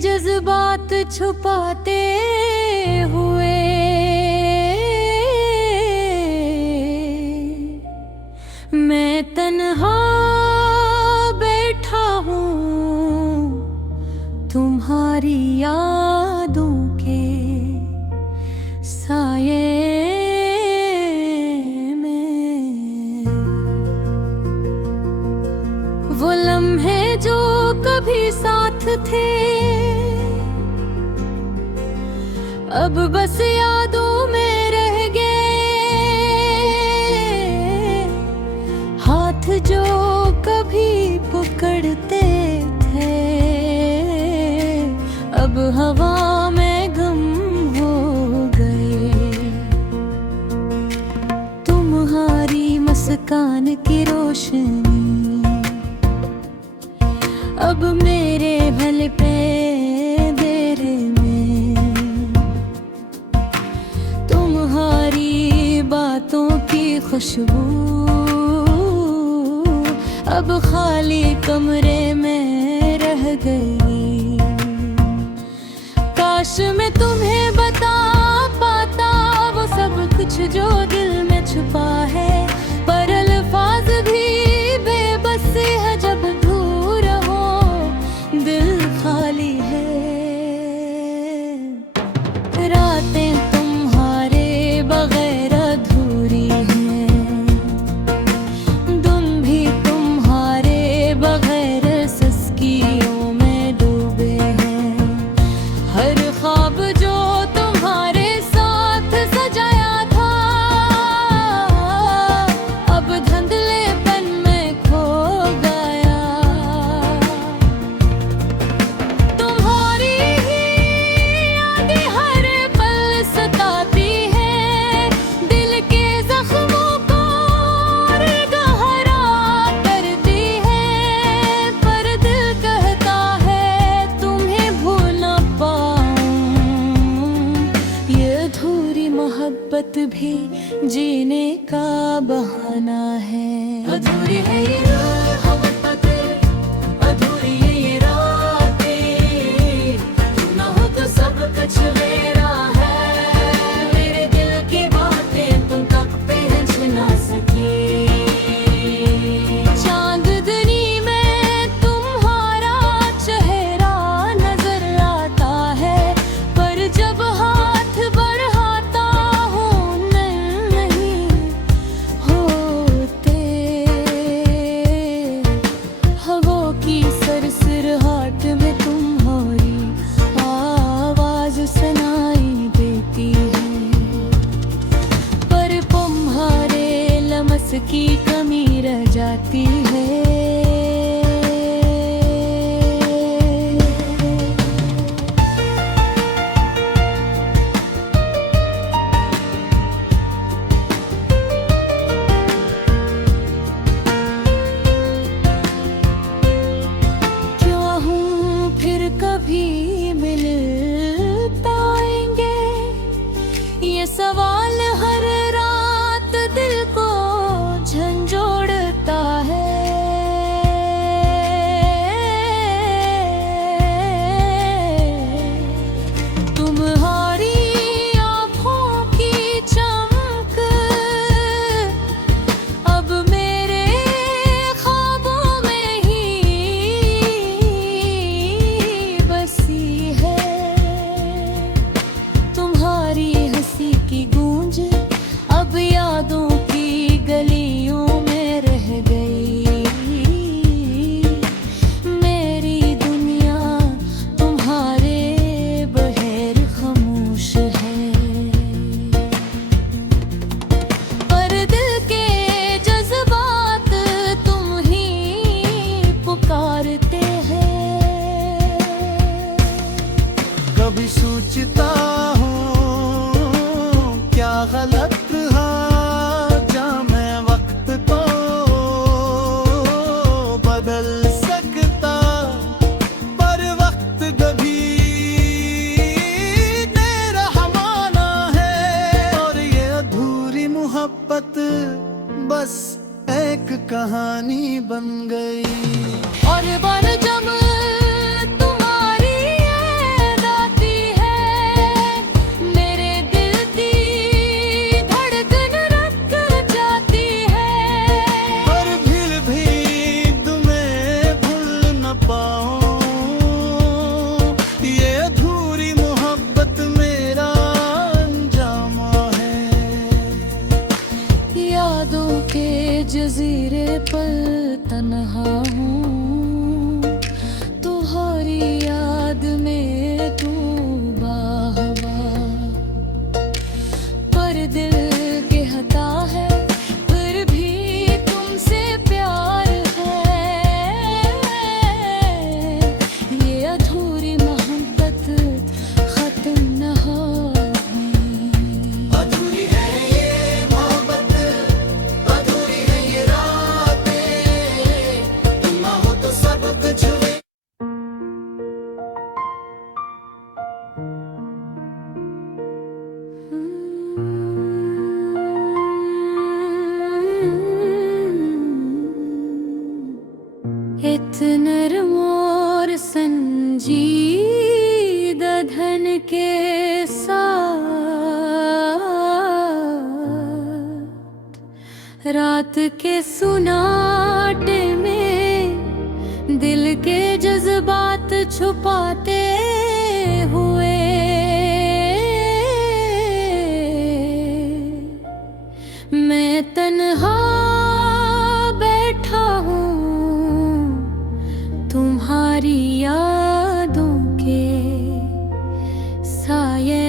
जज्बात छुपाते हुए मैं तन्हा बैठा हूँ तुम्हारी यादों के साये में। वो लम्हे जो कभी साथ थे अब बस यादों में रह गए। हाथ जो कभी पकड़ते थे अब हवा में गुम हो गए। तुम्हारी मुस्कान की रोशनी अब मेरे भले पे देर में। तुम्हारी बातों की खुशबू अब खाली कमरे में रह गई। काश मैं तुम्हें बता पाता वो सब कुछ जो दिल में छुपा है, पर अल्फाज भी बेबस है जब दूर हो दिल खाली है। रातें तुम्हारे बगैर अधूरी हैं, दिन भी तुम्हारे बगैर सिसकियों में डूबे हैं। हर ख्वाब जो तुम्हारे साथ सजाया था अब धुंधलेपन में खो गया। तुम्हारी ही यादें हर पल सताती है, दिल के जख्मों को और गहरा करती है। पर दिल कहता है तुम्हें भूल ना पाऊं, ये अधूरी मोहब्बत भी जीने का बहाना है। अधूरी है ये मोहब्बतें, अधूरी है ये रातें, तुम ना हो तो सब कुछ मेरा है। मेरे दिल की बातें तुम तक पहुंच ना सकी। चांदनी में तुम्हारा चेहरा नजर आता है, पर जब हाथ बढ़ाता हूँ नहीं होते। हवों की सरसराहट में तुम्हारी आवाज सुनाई देती है, पर तुम्हारे लमस की कमी रह जाती है। क्या हूँ फिर कभी मिल पाएंगे, ये सवाल हर रात दिल को झंझोड़ता है। तुम्हारी आँखों की चमक अब मेरे ख्वाबों में ही बसी है। तुम्हारी हंसी की गूंज अब यादों की गलियों में रह गई। मेरी दुनिया तुम्हारे बगैर खामोश है, पर दिल के जज्बात तुम ही पुकारते हैं। कभी सोचता हूँ क्या गलत रहा, जा मैं वक्त को बदल सकता, पर वक्त कभी तेरा हमाना है। और ये अधूरी मोहब्बत बस एक कहानी बन गई। और बार जब तुम्हारी के साथ रात के सुनाटे में दिल के जज्बात छुपाते हुए मैं तन्हा बैठा हूँ तुम्हारी यादों के साये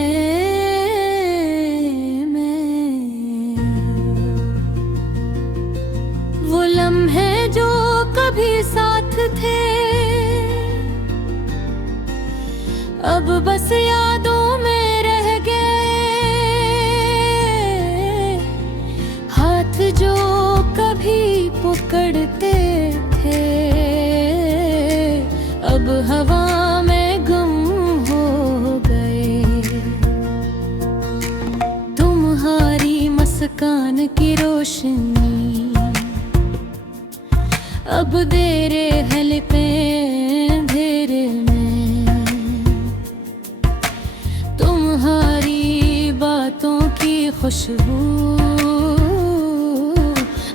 में। वो लम्हे जो कभी साथ थे अब बस यादों में रह गए। हाथ जो कभी पकड़ते थे अब हवा में गुम हो गए। तुम्हारी मुस्कान की रोशनी अब दे रहे लिपे अंधेरे में। तुम्हारी बातों की खुशबू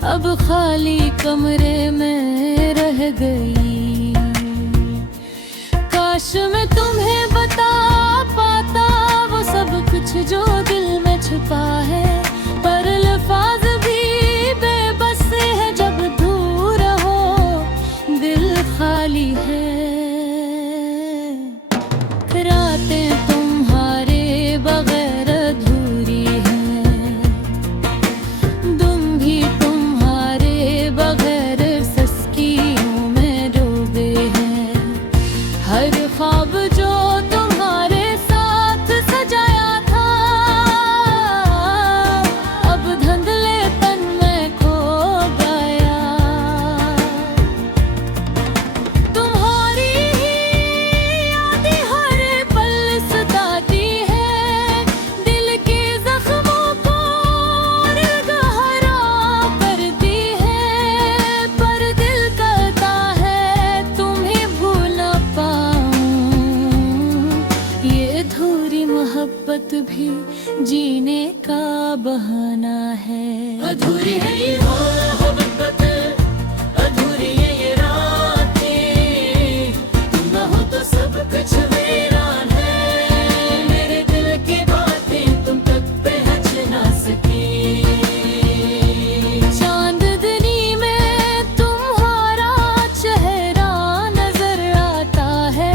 अब खाली कमरे में रह गई। काश मैं तुम्हें बता पाता वो सब कुछ जो दिल में छुपा है, पर लफ्ज़ भी बेबस है जब दूर हो दिल खाली है। रातें तुम्हारे बगैर अधूरी हैं, तुम भी तुम्हारे बगैर सस्कियों में डूबे हैं। हर ख्वाब जो तुम्हारे साथ सजाया था अब धुंधलेपन में खो गया। तुम्हारी ही यादें हर पल सताती है, दिल के जख्मों को और गहरा करती है। पर दिल करता है तुम्हें भूल न पाऊं, ये अधूरी मोहब्बत भी जीने का बहाना है। अधूरी है ये मोहब्बत, अधूरी है ये रातें, तुम न हो तो सब कुछ वीरान है। मेरे दिल की बातें तुम तक पहुंच ना सकी। चांदनी में तुम्हारा चेहरा नजर आता है,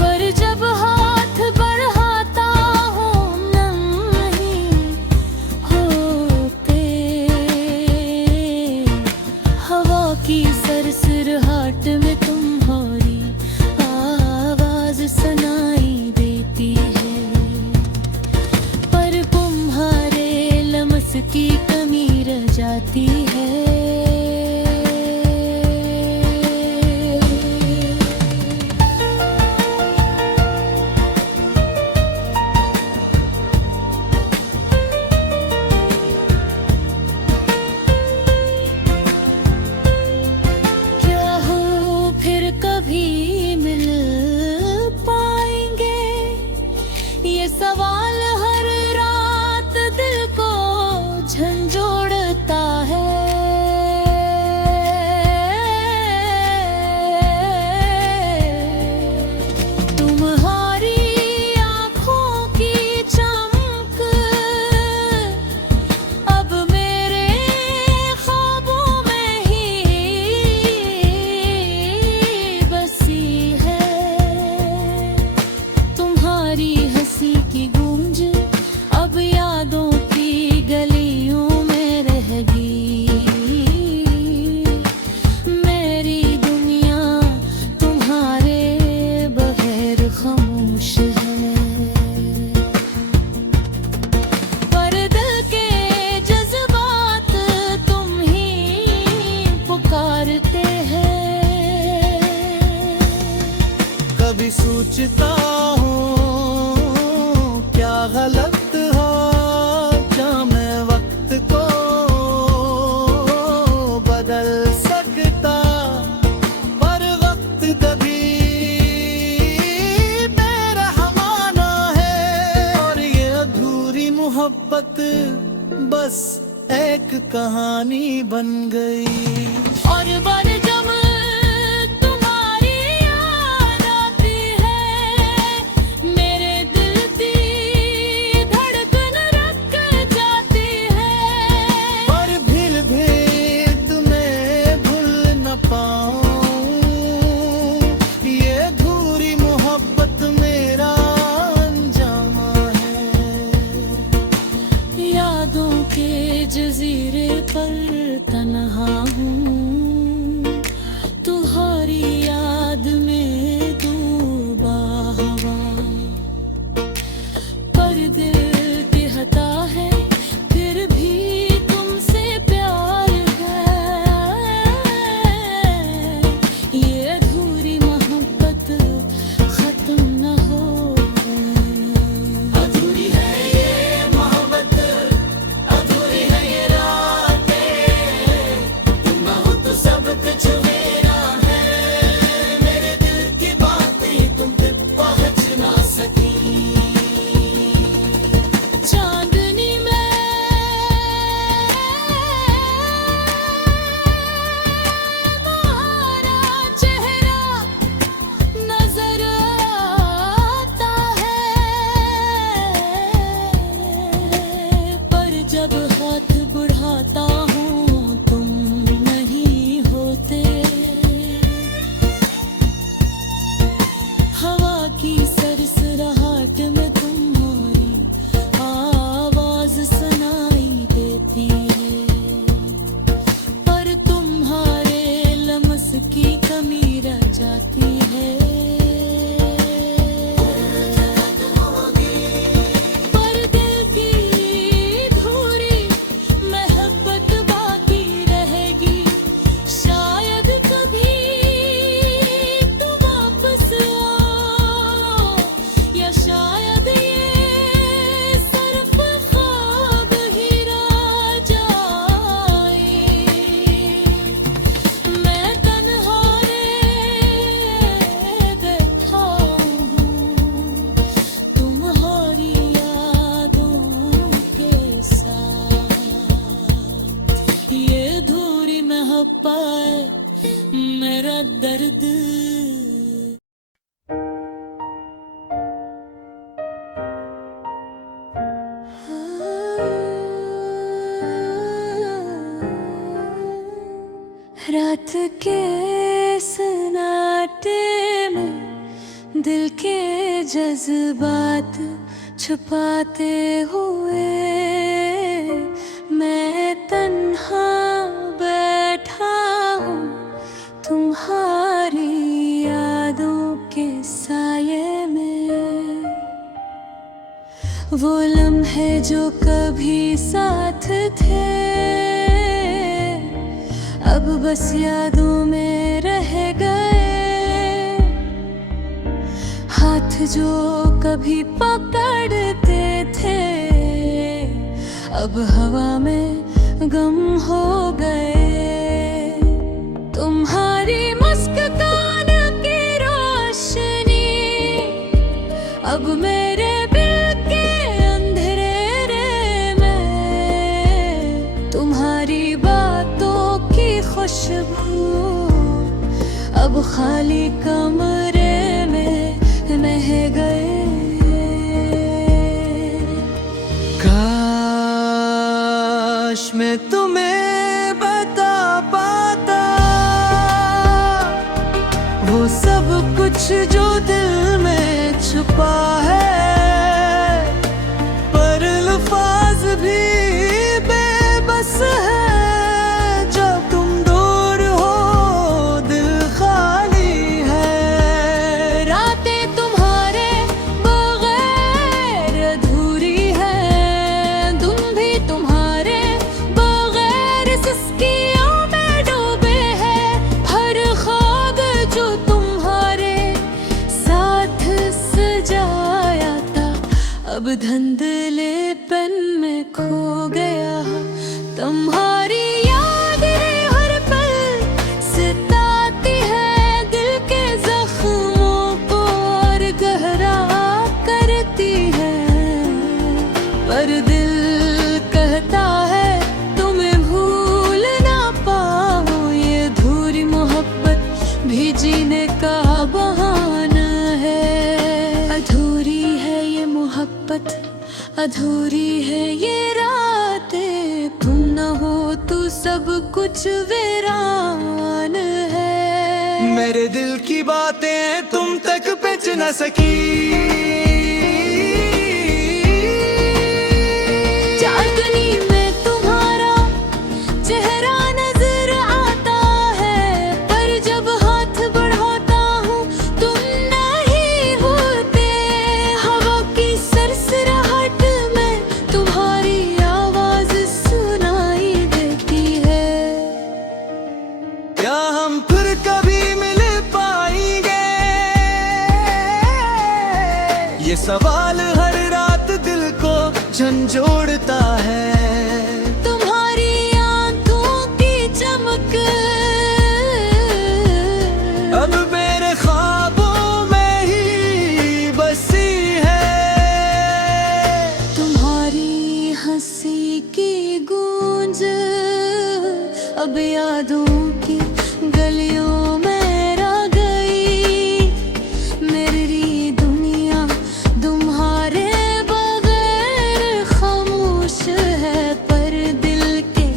पर जब हाथ बढ़ाता हूँ नम नहीं होते। हवा की सरसराहट में तुम्हारी आवाज सुन मोहब्बत बस एक कहानी बन गई। और बार जब तुम्हारी याद आती है मेरे दिल की धड़कन रुक जाती है। और भील भेद में भूल न पाऊं, ये अधूरी मोहब्बत मेरा अंजाम है। यादों के जजीरे पर तन्हा हूँ, तुम्हारी याद में डूबा हुआ। पर दिल कहता है फिर भी तुमसे प्यार है। ये अधूरी मोहब्बत खत्म न हो। अधूरी है ये मोहब्बत, अधूरी है ये रातें, तुम ना हो तो सब कुछ मेरा है। मेरे दिल की बातें तुम तक पहुंच ना सकी। चांदनी में तुम्हारा चेहरा नजर आता है, पर जब हाथ बढ़ाता हूँ तुम नहीं होते। हवा की सरसराहट में तुम्हारी आवाज सुनाई देती है, पर तुम्हारे लम्स की कमी रह जाती है। पर दिल की धूरी मोहब्बत बाकी रहेगी। शायद कभी तुम वापस आओ, या शायद ये सिर्फ ख्वाब ही रह जाए। मैं तन्हा बैठा हूँ तुम्हारी यादों के साथ। ये अधूरी मोहब्बत मेरा दर्द। रात के सन्नाटे में दिल के जज्बात छुपाते हुए मैं तन्हा बैठा हूँ तुम्हारी यादों के साये में। वो लम्हे जो कभी साथ थे अब बस यादों में रह गए। हाथ जो कभी पकड़ते थे अब हवा में गम हो गए। तुम्हारी मुस्कान की रोशनी अब मेरे दिल के अंधेरे में। तुम्हारी बातों की खुशबू अब खाली कमरे में रह गए। काश मैं तुम्हें बता पाता वो सब कुछ जो दिल में छुपा है, पर अल्फाज भी बेबस है। जब तुम दूर हो दिल खाली है। रातें तुम्हारे बगैर अधूरी है, तुम भी तुम्हारे बगैर सिसकियों में डूबे हैं। हर ख्वाब जो तुम्हारे साथ सजाया था अब धुंधलेपन में खो गया। तुम्हारी याद हर पल सताती है दिल के जख्मों को और गहरा करती है। पर दिल मोहब्बत अधूरी है ये रातें, तुम न हो तो सब कुछ वीरान है। मेरे दिल की बातें तुम तक पहुंच न सकी, चांदनी में तुम्हारा चेहरा नजर आता है, पर जब हाथ बढ़ाता हूँ तुम नहीं होते। हवा की सरसराहट में तुम्हारी आवाज सुनाई देती है। क्या हम फिर कभी मिल पाएंगे, ये सवाल हर रात दिल को झंझोड़ता है। तुम्हारी आंखों की चमक अब मेरे ख्वाबों में ही बसी है, तुम्हारी हंसी की गूंज अब यादों की गलियों में रह गई। मेरी दुनिया तुम्हारे बगैर खामोश है, पर दिल के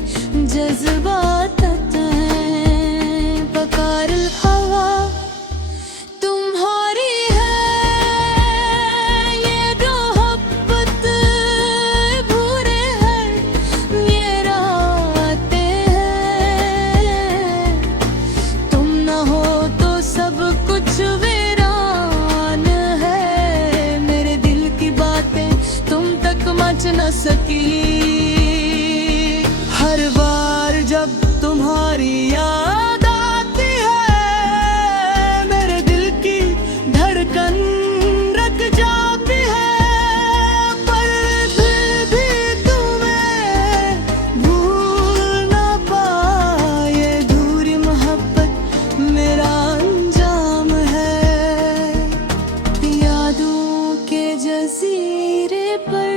जज्बात हैं। पकार हवा तुम्हारी है, ये मोहब्बत भूरे हैं ये रातें हैं। तुम न हो तो सब कुछ वीरान है, मेरे दिल की बातें तुम तक मच न सकी। हर बार जब तुम्हारी याद आती है, मेरे दिल की धड़कन रुक जाती है, पर फिर भी तुम्हें भूल ना पाए। दूरी मोहब्बत मेरा अंजाम है, यादों के जजीरे पर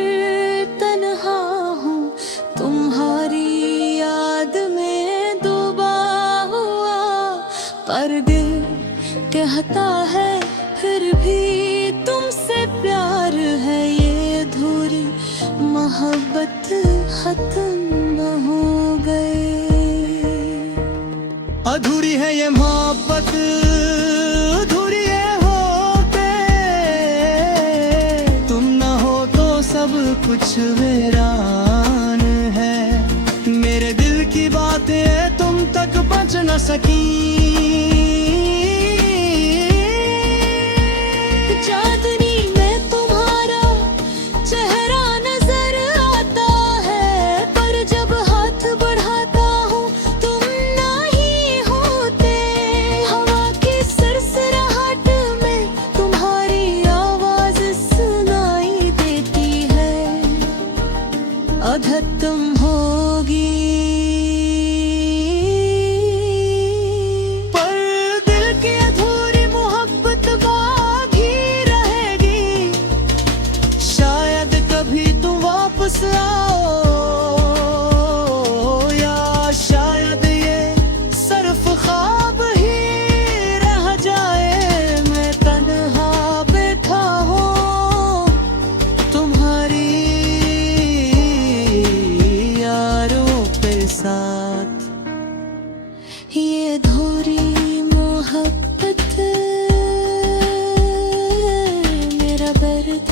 तन्हा हूँ, तुम्हारी याद में डूबा हुआ, पर दिल कहता है फिर भी तुमसे प्यार है। ये अधूरी मोहब्बत खत्म न हो गई। अधूरी है ये मोहब्बत, अधूरी है होते, तुम न हो तो सब कुछ वीरान है। मेरे दिल की बातें तुम तक पहुंच न सकी, चांदनी में तुम्हारा चेहरा नजर आता है, पर जब हाथ बढ़ाता हूँ तुम नहीं होते। हवा की सरसराहट में तुम्हारी आवाज सुनाई देती है। अधत तुम होगी पर दिल की अधूरी मोहब्बत बाकी रहेगी। शायद कभी तुम वापस आओ, या शायद ये सिर्फ ख्वाब ही रह जाए। मैं तन्हा बैठा हूँ तुम्हारी यारों के साथ। ये अधूरी मोहब्बत मेरा दर्द